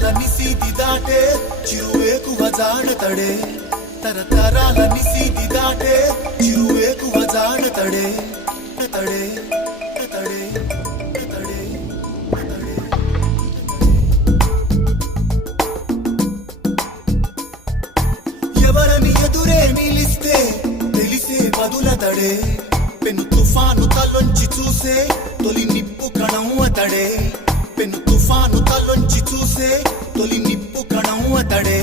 తరతరాల నిశీతి దాటే చిరువేకువ జాడతడే తరతరాల నిశీతి దాటే చిరువేకువ జాడతడే తడే తడే తడే తడే ఎవరని ఎదురే నిలిస్తే తెలిసే బదులతడే పెను తుఫాను తలొంచి చూసే తొలి నిప్పు కణం అతడే పెను తుఫాను తలొంచి చూసే తొలి నిప్పు కణం అతడే